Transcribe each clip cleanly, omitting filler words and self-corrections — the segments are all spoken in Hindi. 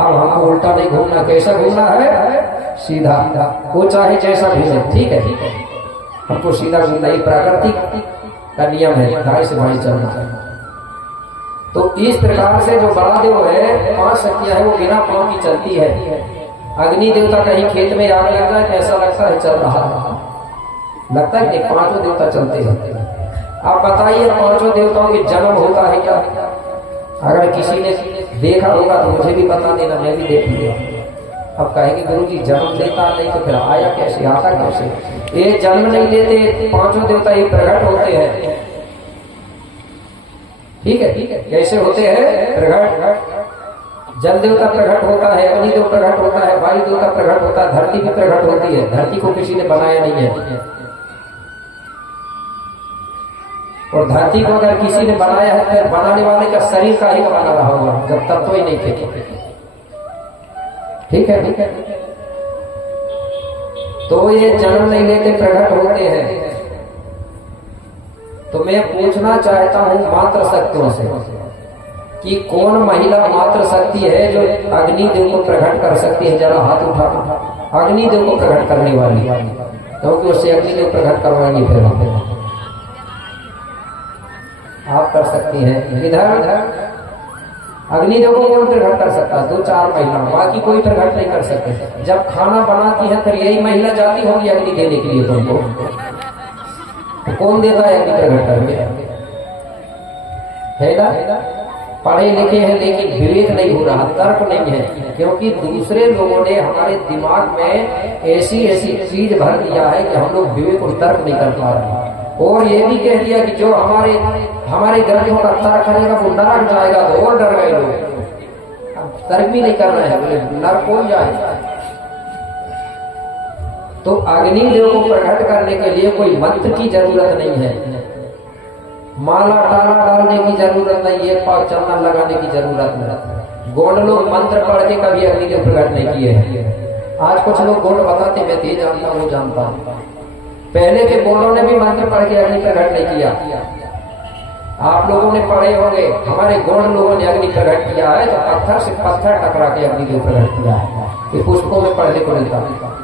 अब हमको उल्टा नहीं घूमना, कैसा घूमना है? सीधा। वो चाहे जैसा घूमे, ठीक है, हमको सीधा घूमना, ये प्रकृति का नियम है, ढाई से भाई चलना। तो इस प्रकार से जो बड़ा देव है, 5 शक्तियां है, वो बिना पांव की चलती है। अग्नि देवता कहीं खेत में आग लग जाए तो ऐसा लगता है चल रहा है, लगता है कि 5 देवता चलते हैं। आप बताइए 5 देवताओं के जन्म होता है क्या? अगर किसी ने देखा होगा तो मुझे भी बता देना, मैं भी देख लूंगा। अब कहेंगे गुरु जी जन्म देता नहीं तो फिर आया कैसे, आता कैसे? ये जन्म नहीं लेते, 5 देवता ये प्रकट होते हैं, ठीक है, कैसे होते हैं? प्रकट। जल देवता प्रकट होता है, अग्नि देव प्रकट होता है, वायु देवता प्रकट होता है, धरती भी प्रकट होती है। धरती को किसी ने बनाया नहीं है, और धरती को अगर किसी ने बनाया है तो बनाने वाले का शरीर का ही बना रहा होगा, जब तक तो ही नहीं थे, ठीक है। तो ये जन्म नहीं लेते, प्रकट होते हैं। तो मैं पूछना चाहता हूं मात्र शक्तियों से कि कौन महिला मात्र शक्ति है जो अग्निदेव को प्रकट कर सकती है? जरा हाथ उठा। अग्निदेव को प्रकट करने वाली, क्योंकि उससे अग्निदेव प्रकट करवाएंगे। फिर आप कर सकती हैं। इधर अग्निदेव को कौन प्रकट कर सकता है? 2-4 महिला, बाकी कोई प्रकट नहीं कर सकते। जब खाना बनाती है तो यही महिला जाती होगी अग्नि देने के लिए तुमको, तो कौन देता है अग्नि प्रकट करके? है ना? पढ़े लिखे हैं लेकिन विवेक नहीं हो रहा, तर्क नहीं है, क्योंकि दूसरे लोगों ने हमारे दिमाग में ऐसी चीज भर दिया है कि हम लोग विवेक और तर्क नहीं कर पा रहे। और ये भी कह दिया कि जो हमारे ग्रंथों का तर्क करेगा वो नरक जाएगा, तो और डर गए लोग, तर्क भी नहीं कर रहे हैं, बोले नरक कौन जाएगा। तो अग्निदेव को प्रकट करने के लिए कोई मंत्र की जरूरत नहीं है, माला टाला डालने की जरूरत नहीं है, पाक चंदन लगाने की जरूरत नहीं। गौड़ लोग मंत्र पढ़ के कभी अग्निदेव प्रकट नहीं किए हैं। आज कुछ लोग गौड़ बताते, मैं ये जानता हूँ, वो जानता हूँ। पहले के गौड़ों ने भी मंत्र पढ़ के अग्नि प्रकट नहीं किया। आप लोगों ने पढ़े होंगे, हमारे गौड़ लोगों ने अग्नि प्रकट किया है तो पत्थर से पत्थर टकरा के अग्निदेव प्रकट किया है। ये पुस्तकों में पढ़ने को मिलता,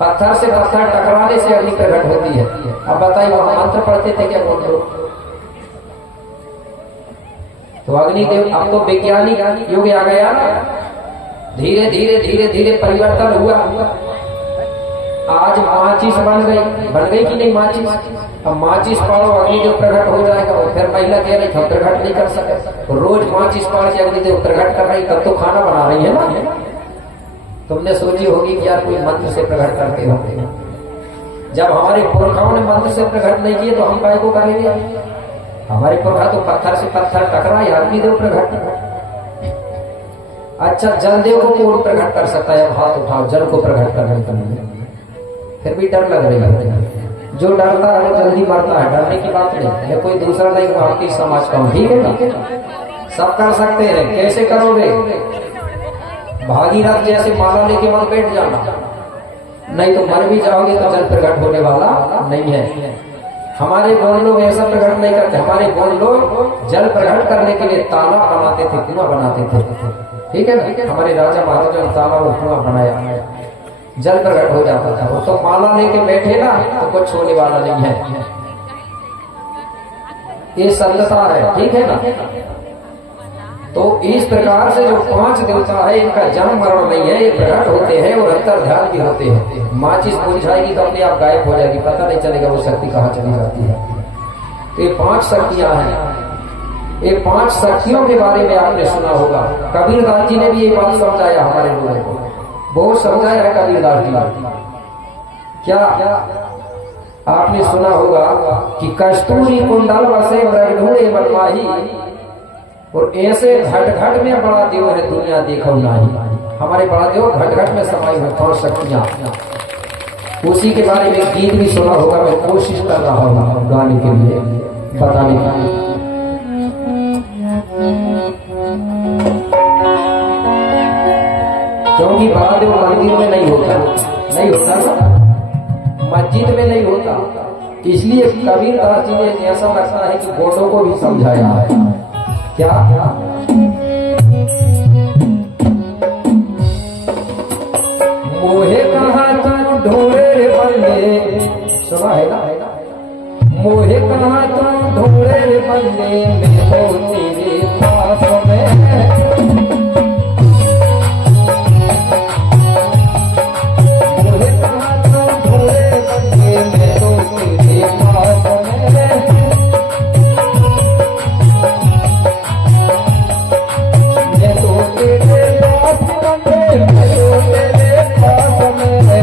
पत्थर से पत्थर टकराने से अग्नि प्रकट होती है। अब बताइए वहां मंत्र पढ़ते थे क्या गौड़ लोग? तो अग्निदेव, अब तो वैज्ञानिक युग आ गया ना, धीरे धीरे परिवर्तन हुआ। आज माचिस बन गई कि नहीं माचिस? अब माचिस पाड़ो अग्निदेव प्रकट हो जाएगा। और फिर महिला कह रही था प्रकट नहीं कर सके, तो रोज माचिस पाड़ के अग्निदेव प्रकट कर रही, तब तो खाना बना रही है ना। तुमने सोची होगी कि यार कोई मंत्र से प्रकट करते होंगे। जब हमारे पुरखाओं ने मंत्र से प्रकट नहीं किए तो हम काय को करेंगे? हमारे पुरखा तो पत्थर से पत्थर टकराए, अग्निदेव प्रकट। अच्छा, जलदेव को कौन प्रकट कर सकता है? हाथ उठाओ, जल को प्रकट करने के लिए। फिर भी डर लग रही है, जो डरता है वो जल्दी मरता है, डरने की बात नहीं है। कोई दूसरा नहीं, आपकी समाज का, ठीक है, सब कर सकते हैं। कैसे करोगे? भागीरथ जैसे माला लेके मत बैठ जाना, नहीं तो मर भी जाओगे तो जल प्रकट होने वाला नहीं है। हमारे गौड़ लोग ऐसा प्रकट नहीं करते। हमारे गौड़ लोग जल प्रकट करने के लिए ताला बनाते थे, कुआं बनाते थे, ठीक है ना। हमारे राजा महाराजा ने ताला और कुआं बनाया, जल प्रकट हो जाता था। वो तो माला लेके बैठे ना तो कुछ होने वाला नहीं है, ये संतता है, ठीक है ना। तो इस प्रकार से जो 5 देवता है इनका जन्म मरण नहीं है, ये प्रकट होते हैं और अंतर ध्यान भी होते हैं। माचिस बुझ जाएगी तो अपने आप गायब हो जाएगी, पता नहीं चलेगा वो शक्ति कहाँ चली जाती है। तो ये 5 शक्तियां हैं। ये 5 शक्तियों के बारे में आपने सुना होगा। कबीरदास जी ने भी ये बात समझाया हमारे लोगों को, बहुत समझाया है कबीरदास जी ने। क्या आपने सुना होगा कि कस्तूरी कुंडल बसे मृग ढूंढे बनवाही, और ऐसे घट घट में बड़ा देव है दुनिया देखो नहीं। हमारे बड़ा देव घट घट में समाई हुई 5 शक्तियां, उसी के बारे में गीत भी सुना होगा। मैं कोशिश कर रहा हूँ गाने के लिए, बताने के लिए। क्योंकि बड़ा देव मंदिर में नहीं होता ना, मस्जिद में नहीं होता, इसलिए कबीरदास जी ने ऐसा लगता है कि गौड़ों को भी समझाया है। क्या मोहे कहाँ तुम ढूंढे रे बंदे, सुना है ना? मोहे कहाँ तुम ढूंढे रे बंदे, मैं तो तेरे पास में। मोहे कहाँ तुम ढूंढे रे बंदे, मैं तो तेरे पास में। मैं तो तेरे पास बंदे, मैं तो तेरे पास में।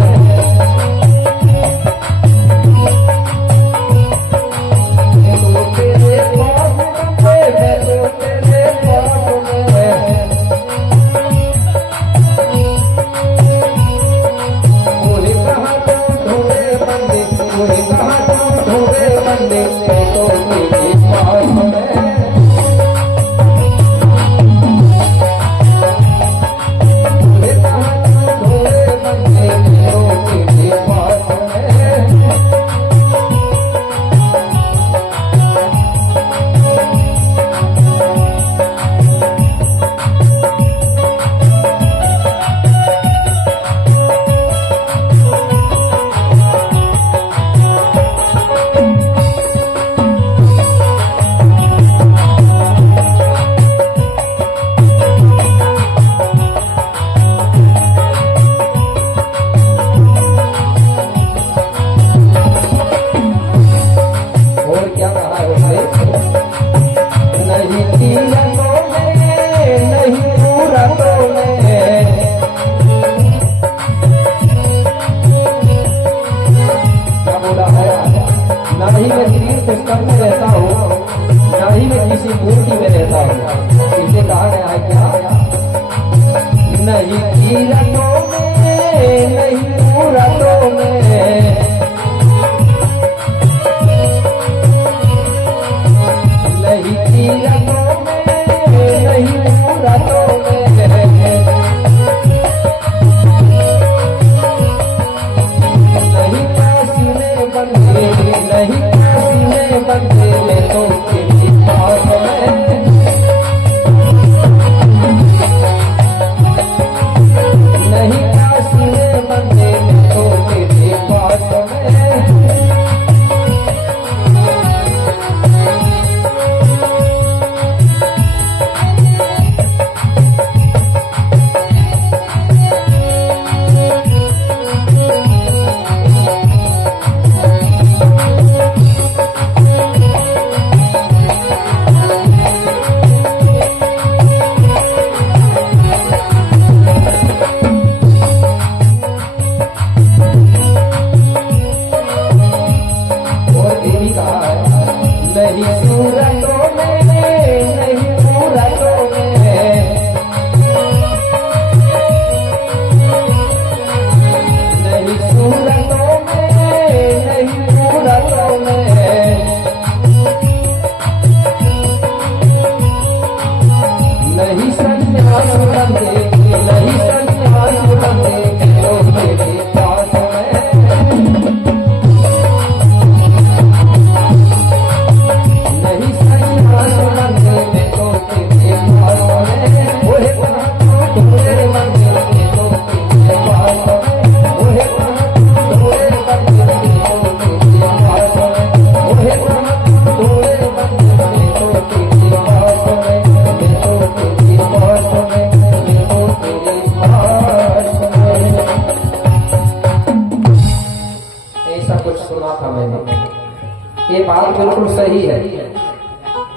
ये बात बिल्कुल सही है।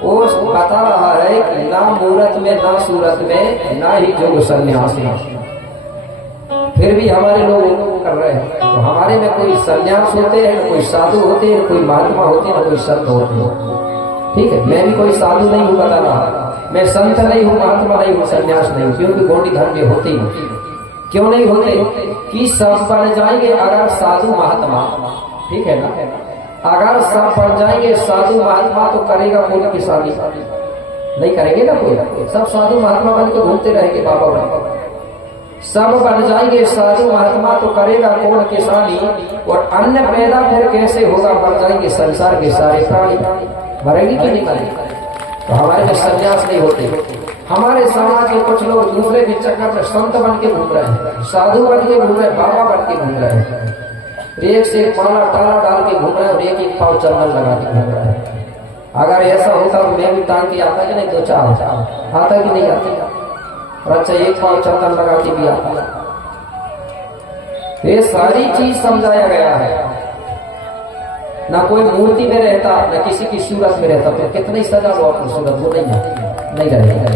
वो बता रहा है कि ना मूरत में ना सूरत में ना ही जोग सन्यासी, फिर भी हमारे लोग कर रहे हैं। तो हमारे में कोई सन्यास होते हैं, कोई साधु होते हैं, कोई महात्मा होते हैं, कोई संत होते हैं। ठीक है, मैं भी कोई साधु नहीं हूँ, बता रहा मैं संत नहीं हूँ, महात्मा नहीं हूँ, सन्यास नहीं हूँ, क्योंकि गौड़ी धर्म में होते ही क्यों नहीं होते कि सब बन जाएंगे अगर साधु महात्मा। ठीक है ना, अगर सब बन जाएंगे साधु महात्मा तो करेगा कौन किसानी? नहीं करेंगे ना कोई, सब साधु महात्मा बन के घूमते रहेंगे बाबा बाबा। सब बन जाएंगे साधु महात्मा तो करेगा कौन किसानी? और अन्न पैदा फिर कैसे होगा? बन जाएंगे संसार के सारे प्राणी, मरेंगे क्यों नहीं मरेंगे? तो हमारे में संन्यास नहीं होते। हमारे समाज के कुछ लोग दूसरे के चक्कर में संत बन के घूम रहे हैं, साधु बन के घूम रहे हैं, बाबा बन के घूम रहे हैं, एक से एक माला टाला डाल के घूम रहे हैं और एक एक पाव चंदन लगा के घूम रहे हैं। अगर ऐसा होता तो मैं भी टांग के आता कि नहीं, दो चार आता कि नहीं आता, और अच्छा एक पाव चंदन लगा के भी आता। ये सारी चीज समझाया गया है। ना कोई मूर्ति में रहता, ना किसी की सूरत में रहता, तो कितनी सजा लो अपनी सूरत, वो नहीं रहेगा।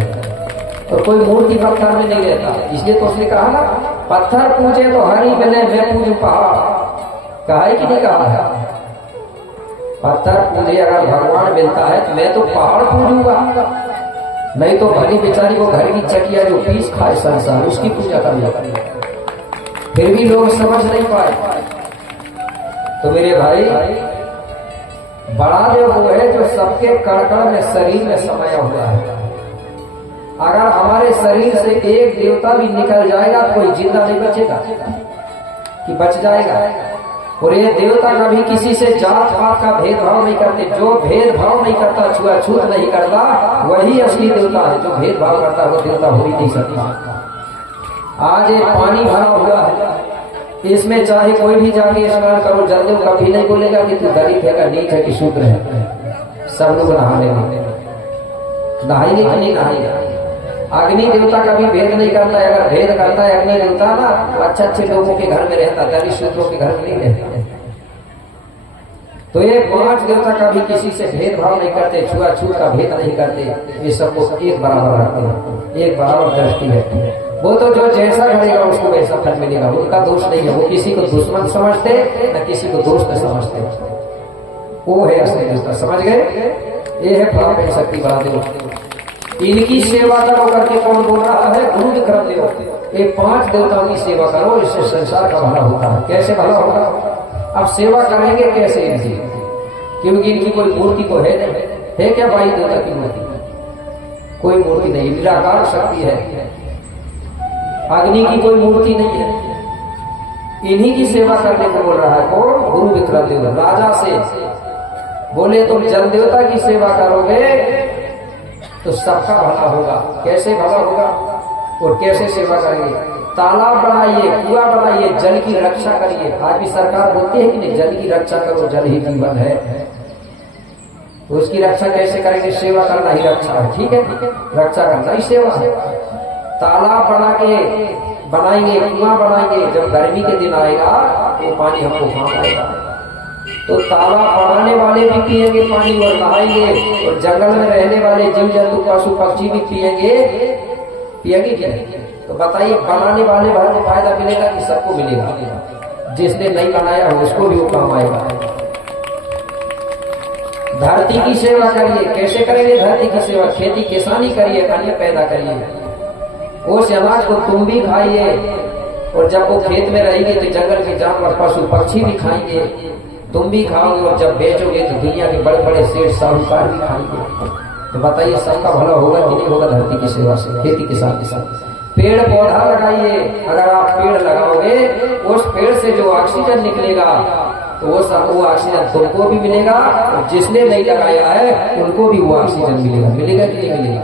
और कोई मूर्ति पत्थर में नहीं रहता, इसलिए तो उसने कहा ना, पत्थर पूजे तो हरी मिले, मैं पूजू पहाड़। कहा है कि नहीं कहा है? पत्थर पूजे अगर भगवान मिलता है तो मैं तो पहाड़ पूजूंगा, नहीं तो भली बेचारी वो घर की चटिया जो पीस खाए संसार, उसकी पूजा कर लिया। फिर भी लोग समझ नहीं पाए। तो मेरे भाई, बड़ा देव वो है जो सबके कड़कड़ में शरीर में समाया हुआ है। अगर हमारे शरीर से एक देवता भी निकल जाएगा तो कोई जिंदा नहीं बचेगा कि बच जाएगा। और ये देवता कभी किसी से जात पात का भेदभाव नहीं करते। जो भेदभाव नहीं करता, छुआछूत नहीं करता, वही असली देवता है। जो भेदभाव करता है वो देवता हो ही नहीं सकता। आज एक पानी भरा हुआ है, इसमें चाहे कोई भी जाके स्नान करो, जलदेव कभी नहीं बोलेगा कि तू दलित है, का नीच है कि शूद्र है। सब लोग नहा लेंगे, नहाएंगे कि नहीं नहाएंगे। अग्नि देवता कभी भेद नहीं करता है। अगर भेद करता है अग्नि देवता ना, तो अच्छे अच्छे लोगों के घर में रहता, दलित शूद्रों के घर में नहीं रहता। तो ये 5 देवता कभी किसी से भेदभाव नहीं करते, छुआछूत का भेद नहीं करते। ये सबको एक बराबर रखते हैं, एक बराबर दृष्टि है। वो तो जो जैसा करेगा उसको वैसा फल मिलेगा, उनका दोष नहीं है। वो किसी को दुश्मन समझते न किसी को दोस्त समझते, वो है असली देवता। समझ गए? ये है फलापेन शक्ति बड़ा देव। इनकी सेवा करो करके कौन बोल रहा है? गुरु विक्रम देव। ये 5 देवताओं की सेवा करो, इससे संसार का भला होता है। कैसे भला होगा? अब सेवा करेंगे कैसे इनकी? क्योंकि इनकी कोई मूर्ति तो है नहीं। है क्या भाई देवता की मूर्ति? कोई मूर्ति नहीं, निराकार शक्ति है। अग्नि की कोई मूर्ति नहीं है। इन्हीं की सेवा करने को बोल रहा है कौन? गुरु विक्रम देव। राजा से बोले तुम जल देवता की सेवा करोगे तो सबका भला होगा। कैसे भला होगा और कैसे सेवा करेंगे? तालाब बनाइए, कुआं बनाइए, जल की रक्षा करिए। आज भी सरकार बोलती है कि नहीं, जल की रक्षा करो, जल ही जीवन है। तो उसकी रक्षा कैसे करेंगे? सेवा करना ही रक्षा है। ठीक है, रक्षा करना ही सेवा है। तालाब बनाएंगे, कुआं बनाएंगे, जब गर्मी के दिन आएगा तो पानी हमको काम आएगा। तो तालाब बनाने वाले भी पिएंगे पानी और नहाएंगे, और जंगल में रहने वाले जीव जंतु पशु पक्षी भी पिएंगे क्या? तो बताइए, बनाने वाले भर को फायदा मिलेगा कि सबको मिलेगा? जिसने नहीं बनाया हो उसको भी वो काम आएगा। धरती की सेवा करिए। कैसे करेंगे धरती की सेवा? खेती किसानी करिए, अन्न पैदा करिए। उस अनाज को तुम भी खाइए, और जब वो खेत में रहेंगे तो जंगल के जानवर पशु पक्षी भी खाएंगे, तुम भी खाओगे, और जब बेचोगे तो दुनिया के बड़े बड़े सेठ साहूकार भी खाएंगे। तो बताइए सबका भला होगा कि नहीं होगा? धरती की सेवा से, खेती किसान के साथ। पेड़ पौधा लगाइए। अगर आप पेड़ लगाओगे, उस पेड़ से जो ऑक्सीजन निकलेगा तो वो ऑक्सीजन तुमको भी मिलेगा, और जिसने नहीं लगाया है उनको भी वो ऑक्सीजन मिलेगा। मिलेगा कि नहीं मिलेगा?